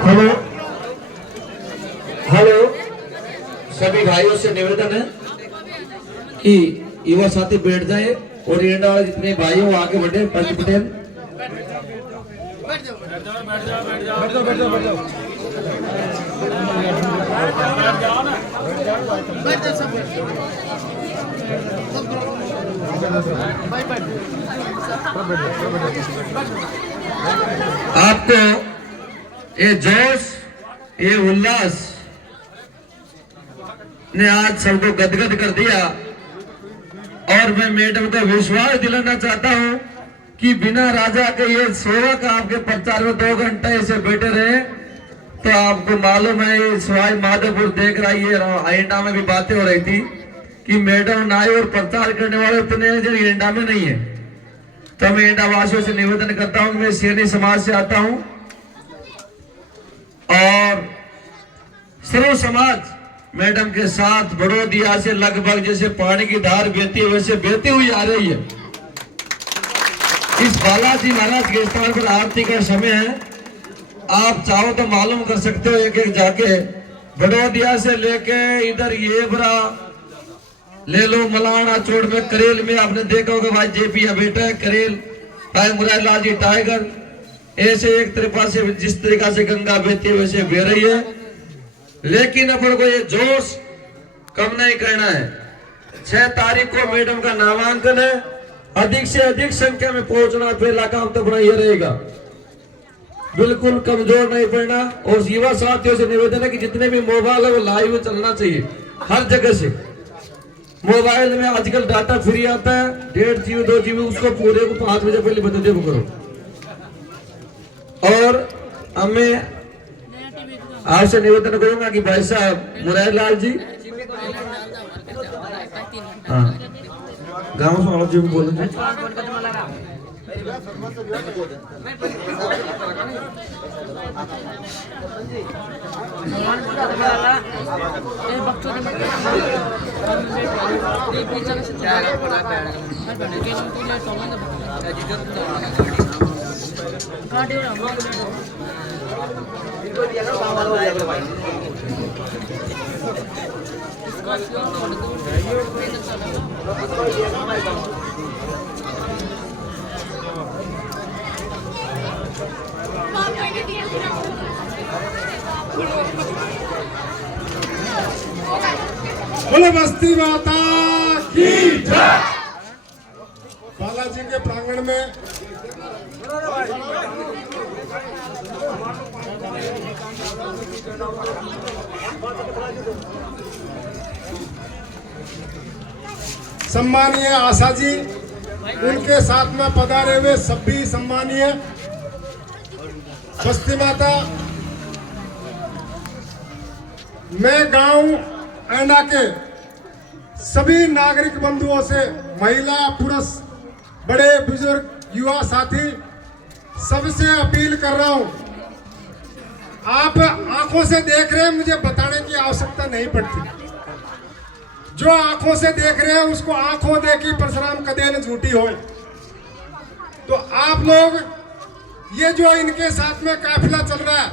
Hello hello, सभी भाइयों से निवेदन है कि युवा साथी बैठ जाए और ये वाले जितने भाई हो आगे बढ़े। पंच पटेल आपको ये जोश, ये उल्लास ने आज सबको गदगद कर दिया और मैं मैडम को विश्वास दिलाना चाहता हूं कि बिना राजा के ये सेवक आपके प्रचार में 2 घंटे ऐसे बैठे रहे तो आपको मालूम है ये सवाई माधोपुर देख रहा है। एंडा में भी बातें हो रही थी कि मैडम नाई और प्रचार करने वाले उतने जो एंडा में नहीं है। तो मैं एंडा वासियों से निवेदन करता हूं, मैं सैनी समाज से आता हूं और सर्व समाज मैडम के साथ बड़ोदिया से लगभग जैसे पानी की धार बहती है वैसे बहती हुई आ रही है। इस बालाजी महाराज के स्थान पर आरती का समय है, आप चाहो तो मालूम कर सकते हो एक एक जाके। बड़ोदिया से लेके इधर ये बरा ले लो, मलाना चोड़ में करेल में आपने देखा होगा भाई जेपी बेटा है करेल, भाई मुरारी लाल जी टाइगर, ऐसे एक तरफा से जिस तरीका से गंगा बहती है वैसे बह रही है। लेकिन अपन को ये जोश कम नहीं करना है। 6 तारीख को मैडम का नामांकन है, अधिक से अधिक संख्या में पहुंचना पहला काम तो अपना ये रहेगा, बिल्कुल कमजोर नहीं पड़ना। और युवा साथियों से निवेदन है कि जितने भी मोबाइल है वो लाइव चलना चाहिए हर जगह से। मोबाइल में आजकल डाटा फ्री आता है 1.5 GB 2 GB, उसको पूरे को 5 बजे पहले बता दे करो। और हमें आपसे निवेदन करूंगा कि भाई साहब मुरारी लाल जी, हाँ गाँव से जी बोल रहे बोले बस्ती माता की जय। बालाजी के प्रांगण में सम्मानीय आशा जी, उनके साथ में पधारे हुए सभी सम्मानीय बस्ती माता, मैं गांव एंडा के सभी नागरिक बंधुओं से, महिला पुरुष बड़े बुजुर्ग युवा साथी सबसे अपील कर रहा हूं, आप आंखों से देख रहे हैं, मुझे बताने की आवश्यकता नहीं पड़ती। जो आंखों से देख रहे हैं उसको आंखों देखी परशुराम कदे न झूठी हो। तो आप लोग ये जो इनके साथ में काफिला चल रहा है,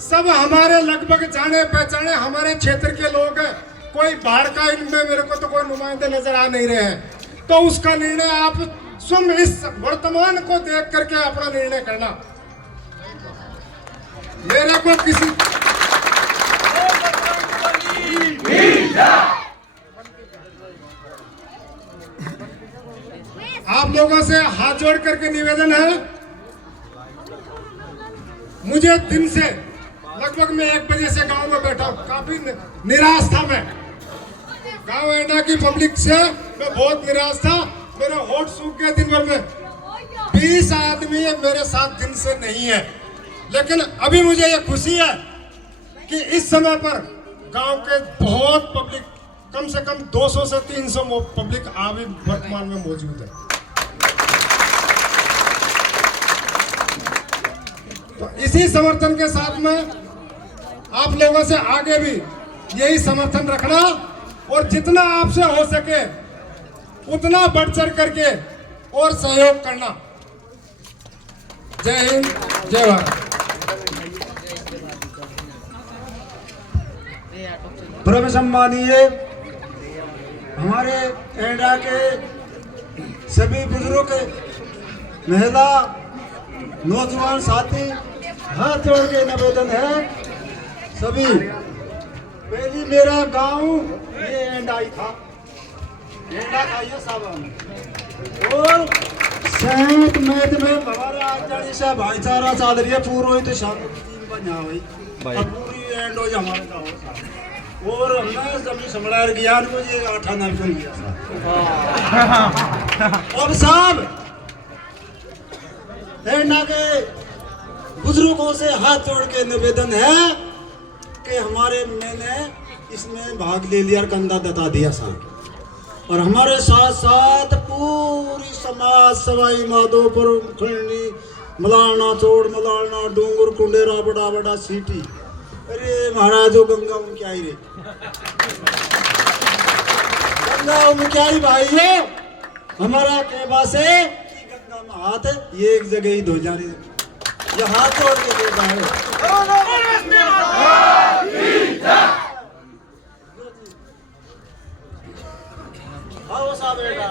सब हमारे लगभग जाने पहचाने हमारे क्षेत्र के लोग हैं। कोई बाहर का इनमें मेरे को तो कोई नुमाइंदे नजर आ नहीं रहे हैं। तो उसका निर्णय आप स्वयं इस वर्तमान को देख करके अपना निर्णय करना। मेरे को किसी आप लोगों से हाथ जोड़ करके निवेदन है, मुझे दिन से लगभग मैं 1 बजे से गांव में बैठा हूं। काफी निराश था मैं गांव एंडा की पब्लिक से, मैं बहुत निराश था। मेरे होठ सूख गए दिन भर में। 20 आदमी मेरे साथ दिन से नहीं है, लेकिन अभी मुझे ये खुशी है कि इस समय पर गांव के बहुत पब्लिक, कम से कम 200 से 300 पब्लिक अभी वर्तमान में मौजूद है। तो इसी समर्थन के साथ में आप लोगों से आगे भी यही समर्थन रखना और जितना आपसे हो सके उतना बढ़ चढ़ करके और सहयोग करना। जय हिंद, जय भारत। परम सम्मानीय हमारे एंडा के सभी बुजुर्ग, महिला, नौजवान साथी, हाथ जोड़ के निवेदन है सभी। पहली मेरा गांव ये एंडा ही था, एंडा का ये सावन और सात मैच में हमारा आज से भाईचारा चाल रही है पूरा ही। तो शाम की 3 बजे हुई अब पूरी एंड हो हमारे गाँव और हमने जब संभला ज्ञान को ये 8 आना सुन गया। अब साहब एंडा के बुजुर्गों से हाथ जोड़ के निवेदन है कि हमारे मैंने इसमें भाग ले लिया, कंधा दता दिया साहब। और हमारे साथ साथ पूरी समाज, सवाई माधोपुर, खंडनी, मलाना, चोड़ मलाना, डूंगर, कुंडेरा, बड़ा बड़ा सीटी। अरे महाराजो गंगा उनकी आई रे, गंगा उनकी आई भाई है हमारा कहवा से गंगा में हाथ ये एक जगह ही धो जा रही है। ये हाथ जोड़ के देता है। आओ साहब बेटा।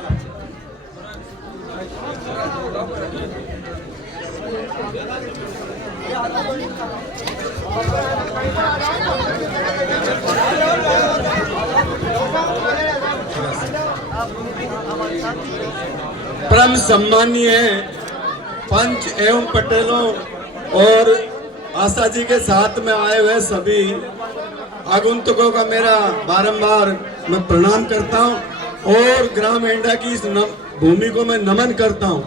परम सम्मानीय पंच एवं पटेलों और आशा जी के साथ में आए हुए सभी आगंतुकों का मेरा बारंबार मैं प्रणाम करता हूं और ग्राम एंडा की इस भूमि को मैं नमन करता हूं,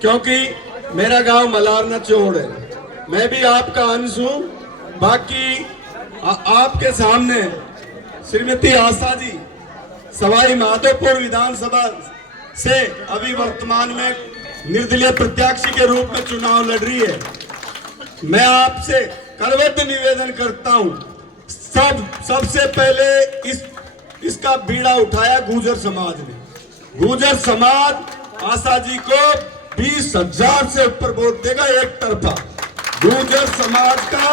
क्योंकि मेरा गांव मलारना चोड़ है। मैं भी आपका अंश हूं। बाकी आपके सामने श्रीमती आशा जी सवाई माधोपुर विधानसभा से अभी वर्तमान में निर्दलीय प्रत्याशी के रूप में चुनाव लड़ रही है। मैं आपसे करबद्ध निवेदन करता हूं, सबसे पहले इसका बीड़ा उठाया गुर्जर समाज ने। गुर्जर समाज आशा जी को 20,000 से ऊपर वोट देगा एक तरफा। गुर्जर समाज का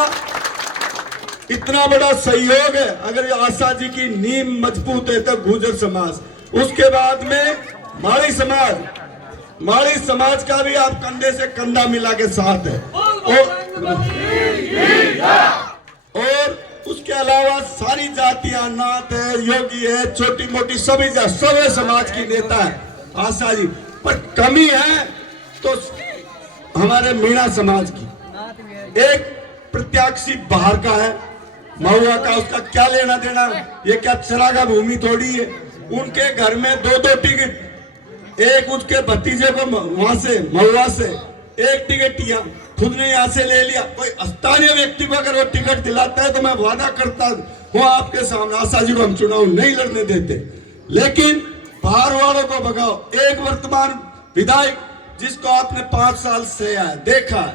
इतना बड़ा सहयोग है। अगर आशा जी की नींव मजबूत है तो गुर्जर समाज, उसके बाद में माड़ी समाज का भी आप कंधे से कंधा मिला के साथ है और उसके अलावा सारी जातियां, नाथ है, योगी है, छोटी मोटी सभी समाज की नेता है आशा जी। पर कमी है तो हमारे मीणा समाज की। एक प्रत्याशी बाहर का है, महुआ का, उसका क्या लेना देना? ये क्या चरागा भूमि थोड़ी है। उनके घर में 2-2 टिकट, एक उसके भतीजे को वहां से महुआ से एक टिकट खुद ने यहाँ से ले लिया। कोई स्थानीय व्यक्ति को अगर वो टिकट दिलाता है तो मैं वादा करता हूँ आपके सामने आशा जी को हम चुनाव नहीं लड़ने देते, लेकिन बाहर वालों को भगाओ। एक वर्तमान विधायक जिसको आपने 5 साल से देखा है,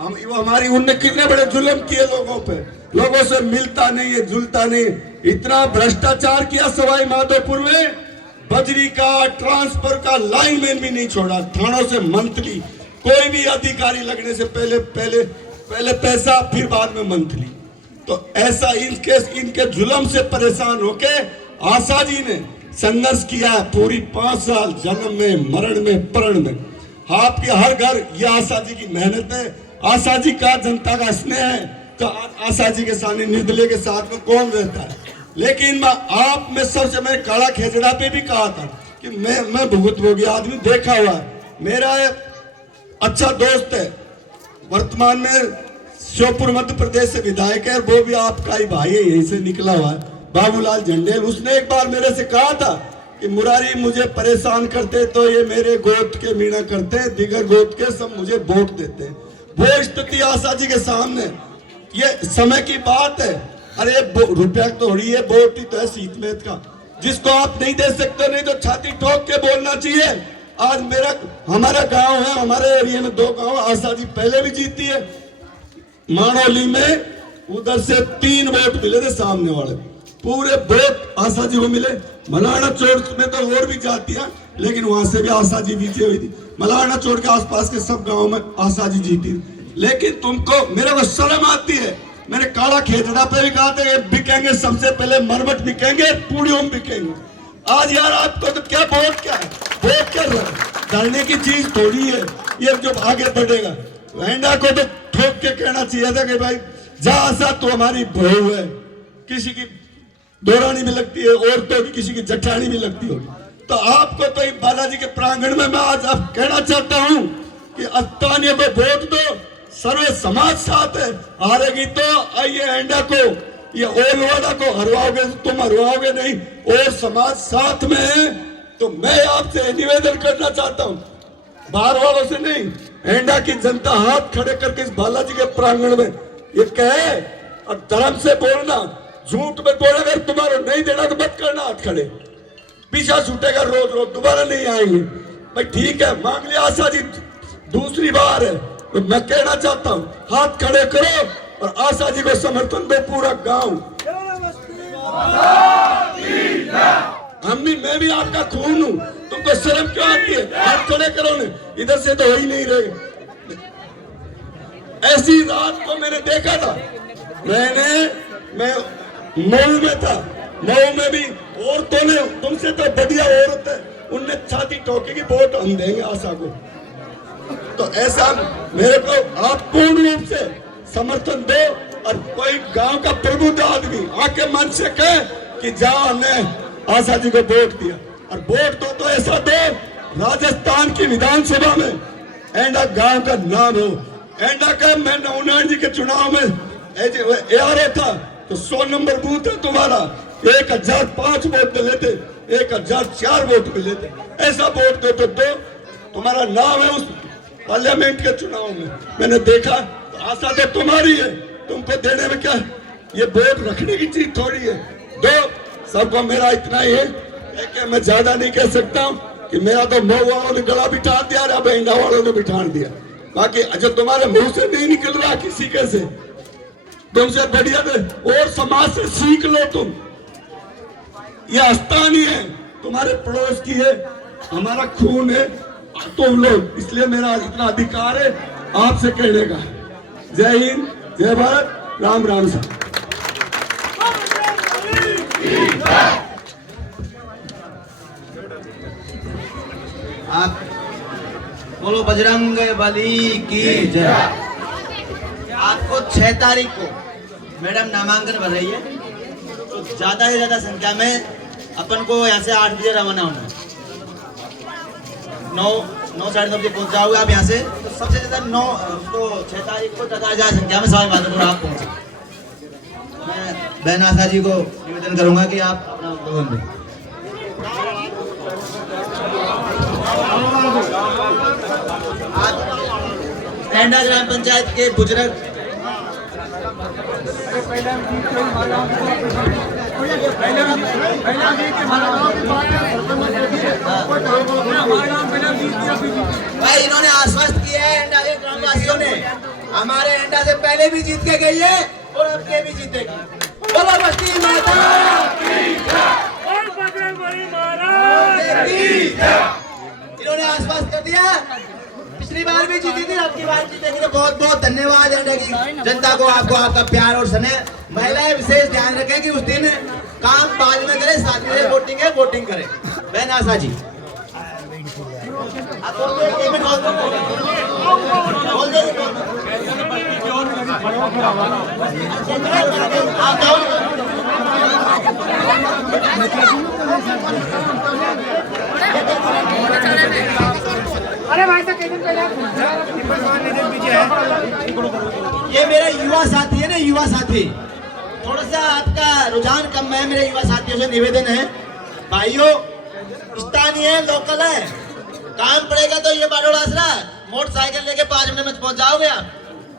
वो हमारी उनने कितने बड़े जुल्म किए लोगों पे, लोगों से मिलता नहीं है, जुलता नहीं। इतना भ्रष्टाचार किया सवाई माधोपुर में, बजरी का, ट्रांसफर का लाइनमैन भी नहीं छोड़ा। थानों से मंत्री, कोई भी अधिकारी लगने से पहले पहले पैसा फिर बाद में मंथली। तो ऐसा इनके जुल्म से परेशान होके आशा जी ने संघर्ष किया पूरी 5 साल, जन्म में, मरण में, प्रण में। आपके हर घर ये आशा जी की मेहनत है, आशा जी का जनता का स्नेह है। तो आशा जी के सामने निर्दलीय के साथ में कौन रहता है? लेकिन आप में सबसे, मैंने काला खेजड़ा पे भी कहा था कि मैं भुगतभोगी आदमी देखा हुआ है। मेरा एक अच्छा दोस्त है, वर्तमान में श्योपुर मध्य प्रदेश से विधायक है, वो भी आपका ही भाई है, यहीं से निकला हुआ है, बाबूलाल झंडेल। उसने एक बार मेरे से कहा था कि मुरारी मुझे परेशान करते तो ये मेरे गोद के मीणा करते, दिगर गोद के सब मुझे वोट देते। वो स्थिति आशा जी के सामने, ये समय की बात है। अरे रुपया तो हो रही है, वोट ही तो है सीतमेत का, जिसको आप नहीं दे सकते, नहीं तो छाती ठोक के बोलना चाहिए। आज हमारा गांव है, हमारे एरिया में 2 गांव आशा जी पहले भी जीती है। मानोली में उधर से 3 वोट मिले थे, सामने वाले पूरे वोट आशा जी को मिले। मलाना चौक में तो और भी जाती है, लेकिन वहां से भी आशा जी जीती हुई थी। मलाना चौक के आसपास के सब गांवों में आशा जी जीती। लेकिन तुमको, मेरे को शर्म आती है। मैंने काला खेजड़ा पे भी कहा था बिकेंगे, सबसे पहले मरमट बिकेंगे, पूड़ियों बिकेंगे। आज यार आपको तो क्या वोट क्या है, वोट क्या डरने की चीज थोड़ी है ये जो आगे बढ़ेगा। वेंडा को तो ठोक के कहना चाहिए था कि भाई जा आशा तो हमारी बहू है, किसी की दोरानी भी लगती है, औरतों की किसी की जठानी भी लगती होगी। तो आपको तो बालाजी के प्रांगण में मैं आज आप कहना चाहता हूं कि अस्तानिया को वोट दो, सर्वे समाज साथ है। हारेगी तो आइए एंडा को, ये ओलवाड़ा को हरवाओगे तो तुम हरवाओगे नहीं, और समाज साथ में है। तो मैं आपसे निवेदन करना चाहता हूं, बाहर वालों से नहीं, एंडा की जनता हाथ खड़े करके इस बालाजी के प्रांगण में ये कहे और धर्म से बोलना, झूठ में बोले अगर तुम्हारा नहीं देना तो मत करना हाथ खड़े, पीछा छूटेगा रोज रोज, दोबारा नहीं आएंगे। भाई ठीक है, मांग लिया आशा जी दूसरी बार है, तो मैं कहना चाहता हूं हाथ खड़े करो और आशा जी को समर्थन दो पूरा गांव। मैं भी आपका खून हूं, तुमको शर्म क्यों आती है? हाथ खड़े करो ने, इधर से तो हो ही नहीं रहे। ऐसी रात को मैंने देखा था, मैं मऊ में था, मऊ में भी औरतों ने, तुमसे तो बढ़िया औरत है, उनने छाती ठोकी की वोट हम देंगे आशा को। तो ऐसा मेरे को आप पूर्ण रूप से समर्थन दो, और कोई गांव का प्रबुद्ध आदमी आके मन से कहे कि जाओ हमने आशा जी को वोट दिया, और वोट तो ऐसा दो राजस्थान की विधानसभा में एंडा गांव का नाम हो। एंडा का मैं 99 जी के चुनाव में ARO था, तो 100 नंबर बूथ है तुम्हारा, 1005 वोट मिले थे, 1004 वोट मिले थे। ऐसा वोट दो तो दो, तुम्हारा नाम है उस पार्लियामेंट के चुनाव में। मैंने देखा, तो आशा तो तुम्हारी है, तुमको देने में क्या, ये वोट रखने की चीज थोड़ी है। दो, सबको मेरा इतना ही है कि मैं ज्यादा नहीं कह सकता हूँ कि मेरा तो मऊ वालों ने गला बिठा दिया, अब एंडा वालों ने बिठा दिया। बाकी जो तुम्हारे मुंह से नहीं निकल रहा किसी के से, तुमसे बढ़िया और समाज से सीख लो। तुम, ये आस्थान ही है, तुम्हारे पड़ोस की है, हमारा खून है तुम लोग, इसलिए मेरा इतना अधिकार है आपसे कहने का। जय हिंद, जय भारत, राम राम साहब। आप बोलो बजरंग बली की जय। आपको 6 तारीख को मैडम नामांकन भर रही है, तो ज्यादा से ज्यादा संख्या में अपन को यहाँ से 8 बजे रवाना होना है। 9 साढ़े 9 बजे पहुँच जाओगे आप यहाँ से, तो सबसे ज्यादा 6 तारीख को ज्यादा संख्या में 7:30 आप पहुँचे। मैं बहन आशा जी को निवेदन करूंगा कि आप अपना उद्बोधन दें। आज एंडा ग्राम पंचायत के बुजुर्ग भाई, इन्होंने आश्वस्त किया है एंडा के ग्रामवासियों ने, हमारे एंडा से पहले भी जीत के गई है और अब के भी जीतेगी। बोलो बस्ती माता की जय, बजरंगबली महाराज की जय। इन्होंने आश्वस्त कर दिया, पिछली बार भी जीती थी, अब की बार जीतेगी। तो बहुत बहुत धन्यवाद एंडा की जनता को, आपको आपका प्यार और स्नेह। महिलाएं विशेष ध्यान रखें कि उस दिन काम बाद में करें, साथ में वोटिंग है, वोटिंग करें। बहन आशा जी आप बोल दो, एक मिनट बोल दो। आप अरे भाई साहब ये मेरा युवा साथी है ना, युवा साथी, थोड़ा सा आपका रुझान कम है। मेरे युवा साथियों से निवेदन है, भाइयों स्थानीय है, लोकल है, काम पड़ेगा तो ये बारोड़ आसरा मोटरसाइकिल लेके 5 मिनट में पहुंच जाओगे आप।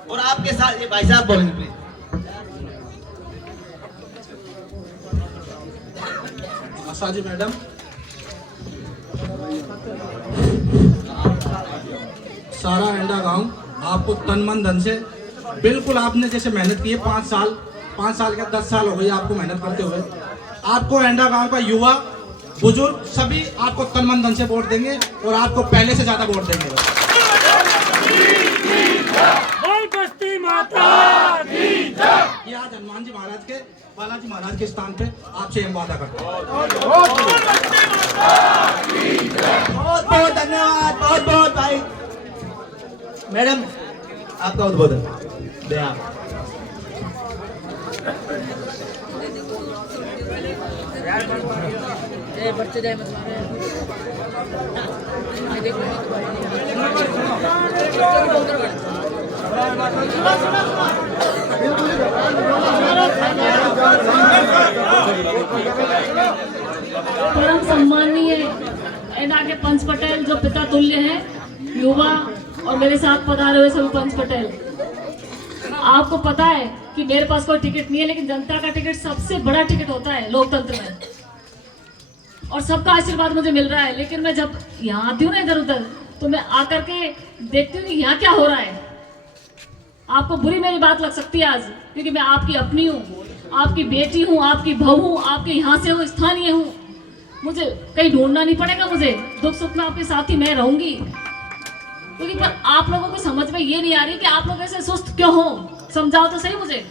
और आपके साथ ये भाई साहब बोलेंगे प्लीज। आशा जी मैडम, सारा एंडा गांव आपको तन मन धन से बिल्कुल आपने जैसे मेहनत की है 5 साल क्या 10 साल हो गई आपको मेहनत करते हुए। आपको एंडा गांव का युवा बुजुर्ग सभी आपको तन मन धन से वोट देंगे और आपको पहले से ज्यादा वोट देंगे। बस्ती माता ये आज हनुमान जी महाराज के, बालाजी महाराज के स्थान पे आपसे हम वादा करते हैं। बहुत बहुत धन्यवाद, बहुत बहुत भाई। मैडम आपका उद्बोधन दे आप। परम सम्माननीय एंडा के पंच पटेल जो पिता तुल्य हैं, युवा और मेरे साथ पधारे हुए सभी पंच पटेल, आपको पता है कि मेरे पास कोई टिकट नहीं है, लेकिन जनता का टिकट सबसे बड़ा टिकट होता है लोकतंत्र में, और सबका आशीर्वाद मुझे मिल रहा है। लेकिन मैं जब यहाँ आती हूँ ना इधर उधर, तो मैं आकर के देखती हूँ कि यहाँ क्या हो रहा है। आपको बुरी मेरी बात लग सकती है आज, क्योंकि मैं आपकी अपनी हूँ, आपकी बेटी हूँ, आपकी बहू हूँ, आपके यहाँ से हूँ, स्थानीय हूँ। मुझे कहीं ढूंढना नहीं पड़ेगा, मुझे दुख सुख में आपके साथ ही मैं रहूंगी। क्योंकि पर आप लोगों को समझ में ये नहीं आ रही कि आप लोग ऐसे सुस्त क्यों हो। समझाओ तो सही मुझे,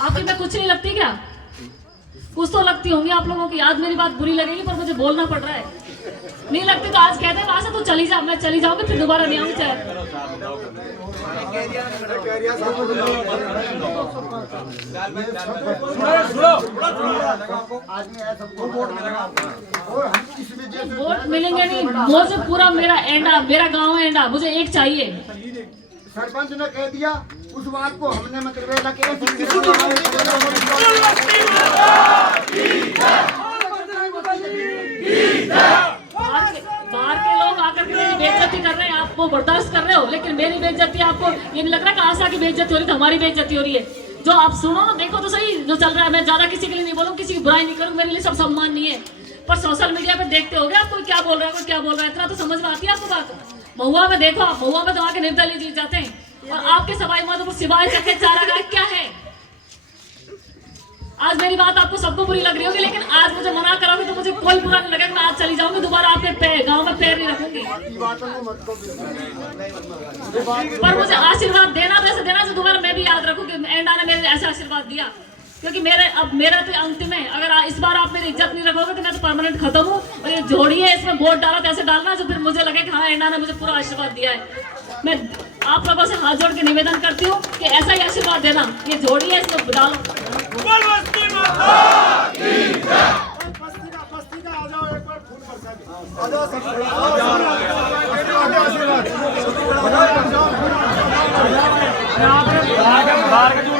आपकी मैं कुछ नहीं लगती क्या? कुछ तो लगती होंगी आप लोगों की। आज मेरी बात बुरी लगेगी पर मुझे बोलना पड़ रहा है। नहीं लगती तो आज कहते हैं वहां से तू चली जा, मैं चली जाऊंगी, फिर दोबारा नहीं आऊंगी। चाहे वोट मिलेंगे नहीं, मुझे पूरा मेरा एंडा, मेरा गांव है एंडा, मुझे एक चाहिए। सरपंच ने कह दिया उस बात को हमने मतलब बाहर के लोग आकर के मेरी बेइज्जती कर रहे हैं, आप वो बर्दाश्त कर रहे हो, लेकिन मेरी बेइज्जती आपको ये नहीं लग रहा कि आशा की बेइज्जती हो रही है, हमारी बेइज्जती हो रही है। जो आप सुनो ना, देखो तो सही जो चल रहा है। मैं ज्यादा किसी के लिए नहीं बोलूँ, किसी की बुराई नहीं करूँ, मेरे लिए सब सम्मान नहीं है। पर सोशल मीडिया पे देखते हो आप कोई क्या बोल रहा है, कोई क्या बोल रहा है, इतना तो समझ में आती है आपको बात। महुआ में देखो, आप महुआ में तो आके निर्दलीय जीत जाते हैं, और आपके सवाई माधोपुर सिवाय करके चारा क्या है। आज मेरी बात आपको सबको बुरी लग रही होगी, लेकिन आज मुझे मना करोगे तो मुझे कोई बुरा नहीं लगेगा। मैं आज चली जाऊंगी, दोबारा आपके गांव में पैर नहीं रखूंगी। पर मुझे आशीर्वाद देना तो ऐसे देना जो दोबारा मैं भी याद रखूं कि एंडा ने मेरे ऐसा आशीर्वाद दिया। क्योंकि मेरा तो अंतिम है। अगर इस बार आप मेरी इज्जत नहीं रखोगे तो मैं तो परमानेंट खत्म हूँ। और ये जोड़ी है, इसमें वोट डाला तो ऐसे डालना जो फिर मुझे लगे कि हाँ एंडा ने मुझे पूरा आशीर्वाद दिया है। मैं आप लोगों से हाथ जोड़ के निवेदन करती हूँ कि ऐसा ही आशीर्वाद देना। ये जोड़ी है, इसमें डालो। आशीर्वाद